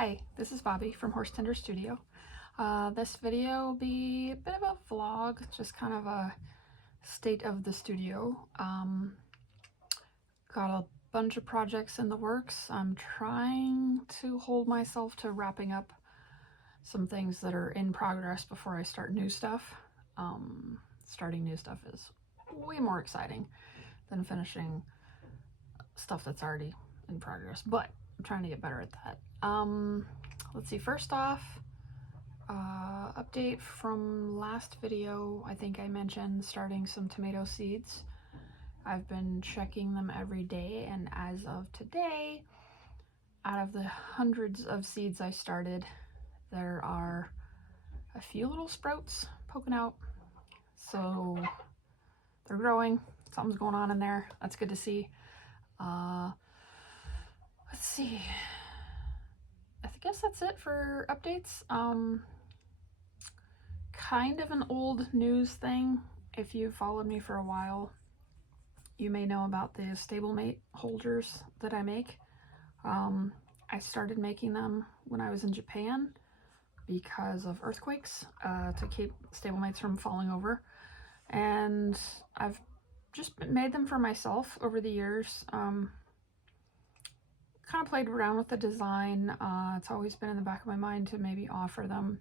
Hi, this is Bobby from Horse Tender Studio. This video will be a bit of a vlog, just kind of a state of the studio. Got a bunch of projects in the works. I'm trying to hold myself to wrapping up some things that are in progress before I start new stuff. Starting new stuff is way more exciting than finishing stuff that's already in progress, but I'm trying to get better at that. Let's see, first off, update from last video. I think I mentioned starting some tomato seeds. I've been checking them every day, and as of today, out of the hundreds of seeds I started, there are a few little sprouts poking out, so they're growing. Something's going on in there. That's good to see. Let's see, I guess that's it for updates. Kind of an old news thing. If you've followed me for a while, you may know about the Stablemate holders that I make. I started making them when I was in Japan because of earthquakes, to keep stablemates from falling over. And I've just made them for myself over the years. Kind of played around with the design. It's always been in the back of my mind to maybe offer them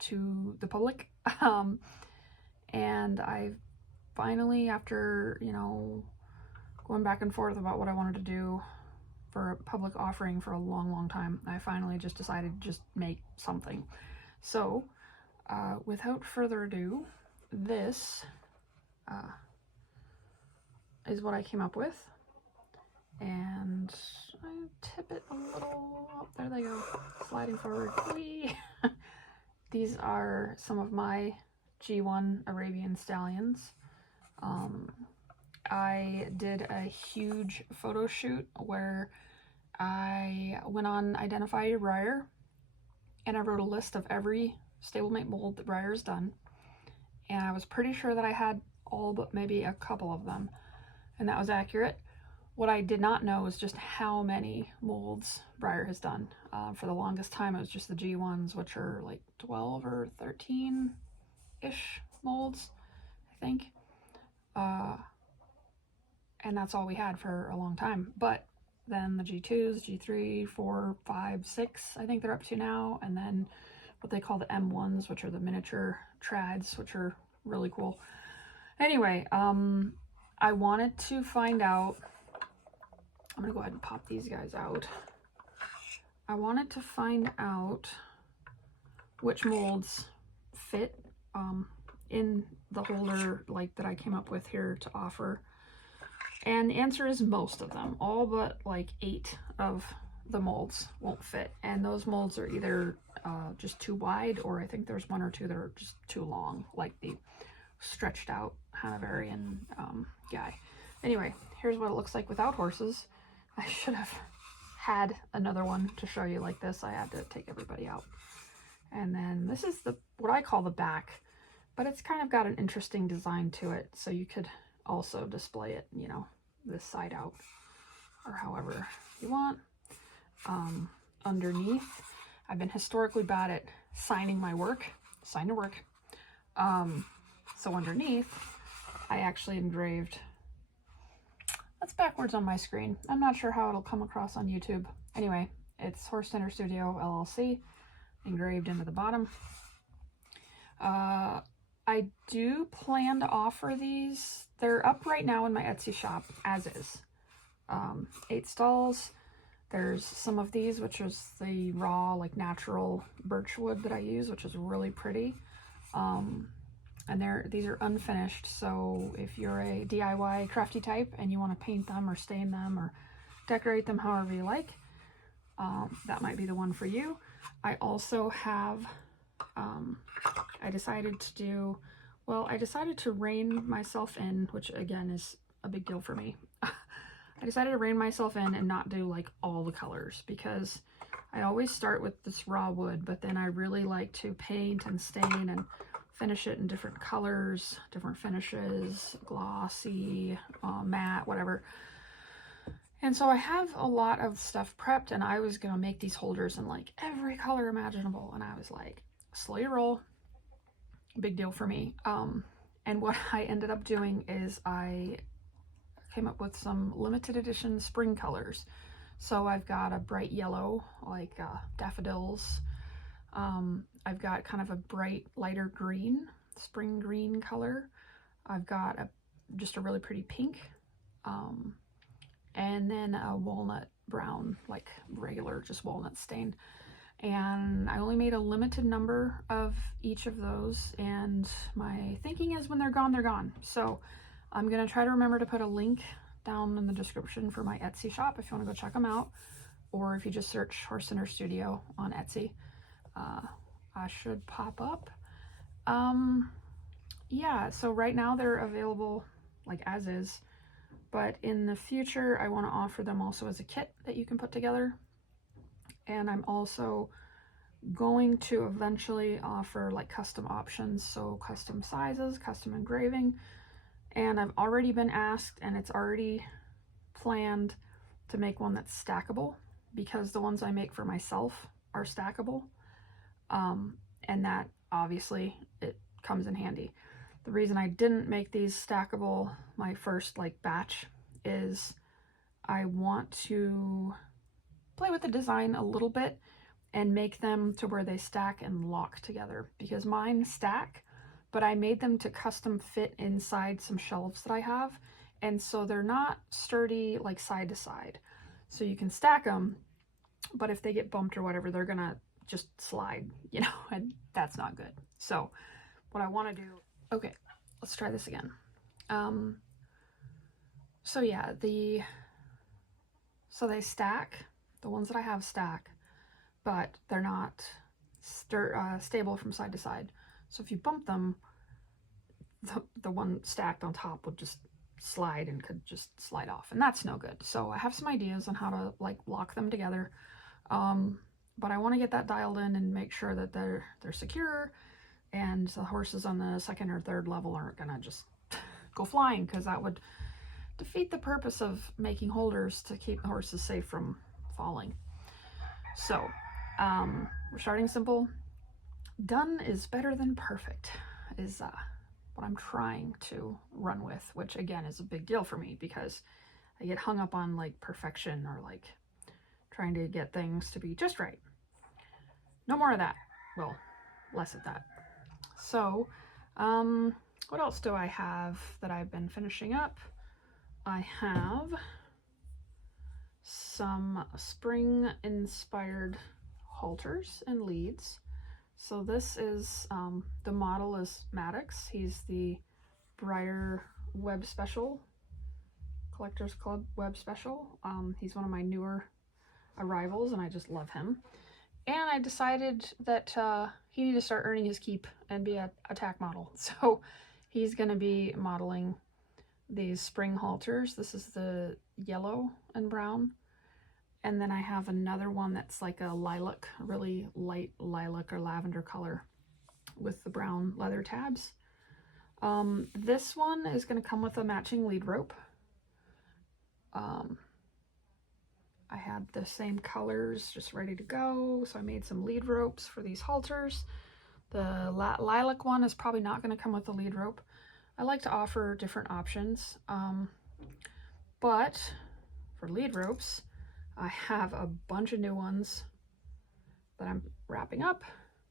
to the public. And I finally, after, going back and forth about what I wanted to do for a public offering for a long time, I finally just decided to just make something. So, without further ado, this is what I came up with. And I tip it a little. Oh, there they go, sliding forward. Whee! These are some of my G1 Arabian stallions. I did a huge photo shoot where I went on Identify Your Breyer, and I wrote a list of every stablemate mold that Breyer's done, and I was pretty sure that I had all but maybe a couple of them, and that was accurate. What I did not know is just how many molds Breyer has done. For the longest time, it was just the G1s, which are like 12 or 13-ish molds, I think. And that's all we had for a long time. But then the G2s, G3, 4, 5, 6, I think they're up to now. And then what they call the M1s, which are the miniature trads, which are really cool. Anyway, I wanted to find out, I'm gonna go ahead and pop these guys out. I wanted to find out which molds fit in the holder like that I came up with here to offer. And the answer is most of them. All but like 8 of the molds won't fit. And those molds are either just too wide, or I think there's 1 or 2 that are just too long, like the stretched out Hanoverian guy. Anyway, here's what it looks like without horses. I should have had another one to show you like this. I had to take everybody out. And then this is what I call the back, but it's kind of got an interesting design to it, so you could also display it, this side out, or however you want. Underneath, I've been historically bad at signing my work. Sign your work. So underneath, I actually engraved, that's backwards on my screen. I'm not sure how it'll come across on YouTube. Anyway, it's Horse Tender Studio LLC, engraved into the bottom. I do plan to offer these. They're up right now in my Etsy shop, as is. 8 stalls. There's some of these, which is the raw, like natural birch wood that I use, which is really pretty. And these are unfinished, so if you're a DIY crafty type and you want to paint them or stain them or decorate them however you like, that might be the one for you. I also have, I decided to rein myself in, which again is a big deal for me. I decided to rein myself in and not do like all the colors, because I always start with this raw wood, but then I really like to paint and stain and finish it in different colors, different finishes, glossy, matte, whatever. And so I have a lot of stuff prepped, and I was gonna make these holders in like every color imaginable, and I was like, slow your roll, big deal for me. And what I ended up doing is I came up with some limited edition spring colors. So I've got a bright yellow, like daffodils. I've got kind of a bright lighter green, spring green color. I've got just a really pretty pink. And then a walnut brown, like regular, just walnut stain. And I only made a limited number of each of those, and my thinking is when they're gone, they're gone. So I'm gonna try to remember to put a link down in the description for my Etsy shop if you want to go check them out, or if you just search Horse Center Studio on Etsy, I should pop up. Yeah, so right now they're available like as is, but in the future I want to offer them also as a kit that you can put together. And I'm also going to eventually offer like custom options, so custom sizes, custom engraving. And I've already been asked, and it's already planned, to make one that's stackable, because the ones I make for myself are stackable. And that obviously it comes in handy. The reason I didn't make these stackable my first like batch is I want to play with the design a little bit and make them to where they stack and lock together, because mine stack, but I made them to custom fit inside some shelves that I have, and so they're not sturdy like side to side. So you can stack them, but if they get bumped or whatever, they're gonna just slide, you know, and that's not good. So what I want to do, okay, let's try this again. So yeah, so they stack, the ones that I have stack, but they're not stable from side to side. So if you bump them, the one stacked on top would just slide and could just slide off, and that's no good. So I have some ideas on how to like lock them together, but I want to get that dialed in and make sure that they're secure, and the horses on the second or third level aren't gonna just go flying, because that would defeat the purpose of making holders, to keep the horses safe from falling. So we're starting simple. Done is better than perfect is what I'm trying to run with, which again is a big deal for me, because I get hung up on like perfection, or like trying to get things to be just right. No more of that. Well, less of that. So what else do I have that I've been finishing up? I have some spring inspired halters and leads. So this is, the model is Maddox. He's the Briar Web Special, Collectors Club Web Special. He's one of my newer arrivals, and I just love him. And I decided that he needed to start earning his keep and be a tack model. So he's going to be modeling these spring halters. This is the yellow and brown. And then I have another one that's like a lilac, really light lilac or lavender color with the brown leather tabs. This one is going to come with a matching lead rope. I had the same colors just ready to go, so I made some lead ropes for these halters. The lilac one is probably not going to come with a lead rope. I like to offer different options, but for lead ropes, I have a bunch of new ones that I'm wrapping up,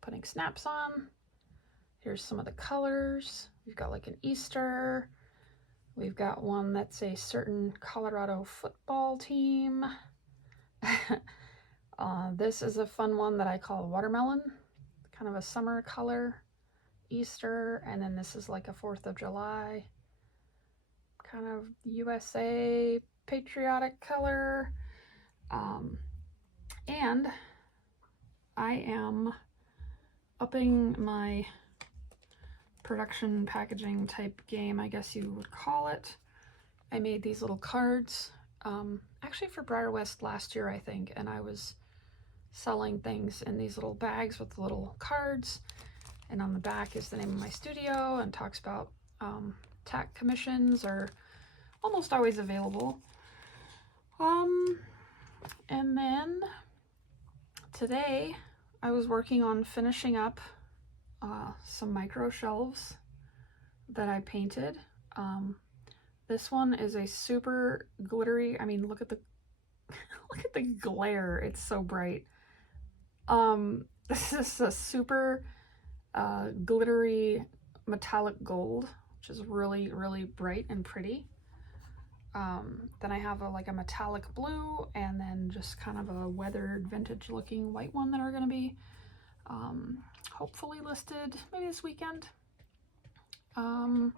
putting snaps on. Here's some of the colors. We've got like an Easter. We've got one that's a certain Colorado football team. This is a fun one that I call watermelon, kind of a summer color, Easter, and then this is like a 4th of July, kind of USA patriotic color. And I am upping my production packaging type game, I guess you would call it. I made these little cards, actually for Briar West last year, I think, and I was selling things in these little bags with little cards, and on the back is the name of my studio and talks about tack commissions are almost always available. And then today I was working on finishing up some micro shelves that I painted. This one is a super glittery, I mean, look at the look at the glare, it's so bright. This is a super glittery metallic gold, which is really, really bright and pretty. Then I have like a metallic blue, and then just kind of a weathered vintage looking white one that are going to be hopefully listed maybe this weekend. And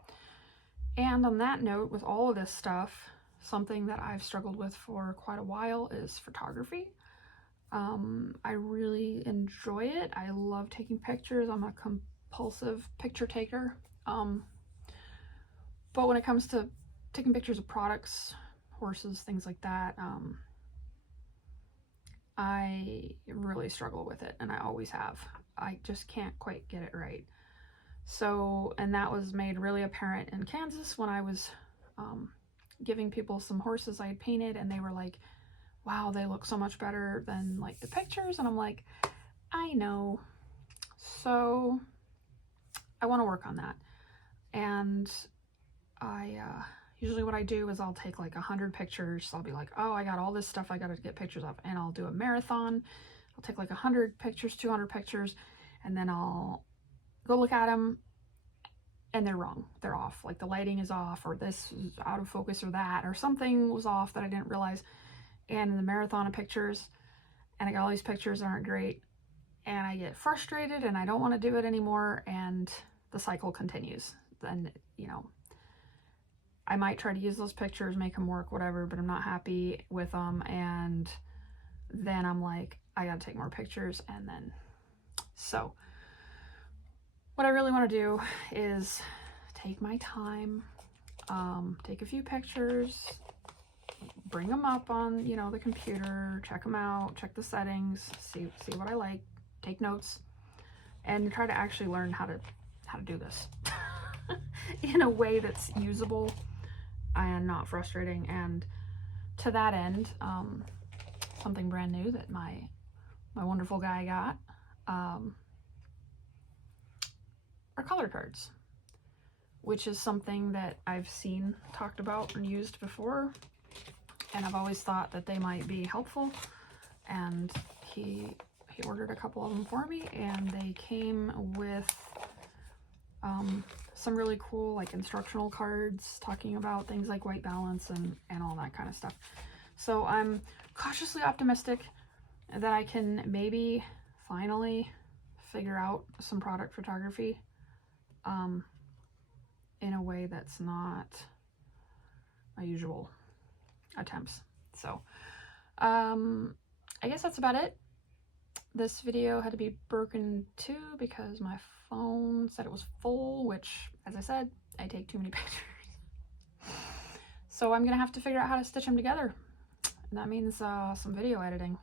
on that note, with all of this stuff, something that I've struggled with for quite a while is photography. I really enjoy it. I love taking pictures. I'm a compulsive picture taker. But when it comes to taking pictures of products, horses, things like that, I really struggle with it, and I always have. I just can't quite get it right. So, and that was made really apparent in Kansas when I was giving people some horses I had painted, and they were like, wow, they look so much better than like the pictures. And I'm like, I know. So I want to work on that. And I usually what I do is I'll take like 100 pictures. I'll be like, oh, I got all this stuff I got to get pictures of, and I'll do a marathon. I'll take like 100 pictures, 200 pictures, and then I'll go look at them, and they're wrong. They're off. Like the lighting is off, or this is out of focus, or that, or something was off that I didn't realize. And in the marathon of pictures, and I got all these pictures that aren't great, and I get frustrated, and I don't want to do it anymore, and the cycle continues. Then, you know, I might try to use those pictures, make them work, whatever, but I'm not happy with them, and then I'm like, I gotta take more pictures. And then, so what I really want to do is take my time, take a few pictures, bring them up on, you know, the computer, check them out, check the settings, see what I like, take notes, and try to actually learn how to do this in a way that's usable and not frustrating. And to that end, something brand new that my wonderful guy got are color cards, which is something that I've seen talked about and used before, and I've always thought that they might be helpful. And he ordered a couple of them for me, and they came with some really cool like instructional cards talking about things like white balance and all that kind of stuff. So I'm cautiously optimistic that I can maybe finally figure out some product photography in a way that's not my usual attempts. So I guess that's about it. This video had to be broken too because my phone said it was full, which, as I said, I take too many pictures. So I'm gonna have to figure out how to stitch them together, and that means some video editing.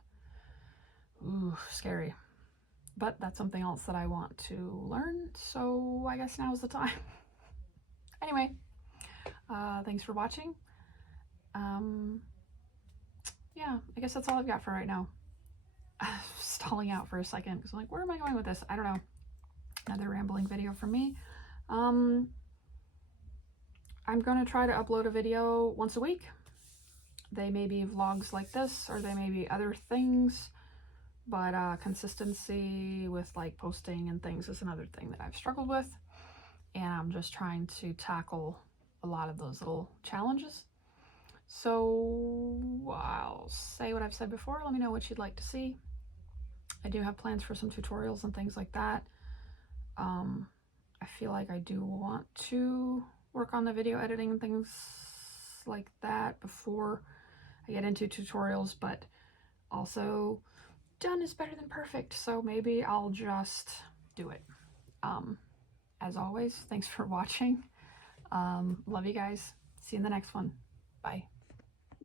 Ooh, scary. But that's something else that I want to learn, so I guess now's the time. Anyway, thanks for watching. Yeah, I guess that's all I've got for right now. Stalling out for a second because I'm like, where am I going with this? I don't know. Another rambling video from me. I'm going to try to upload a video once a week. They may be vlogs like this, or they may be other things, but consistency with like posting and things is another thing that I've struggled with, and I'm just trying to tackle a lot of those little challenges. So I'll say what I've said before. Let me know what you'd like to see. I do have plans for some tutorials and things like that. I feel like I do want to work on the video editing and things like that before I get into tutorials, but also done is better than perfect, so maybe I'll just do it. As always, thanks for watching. Love you guys. See you in the next one. Bye.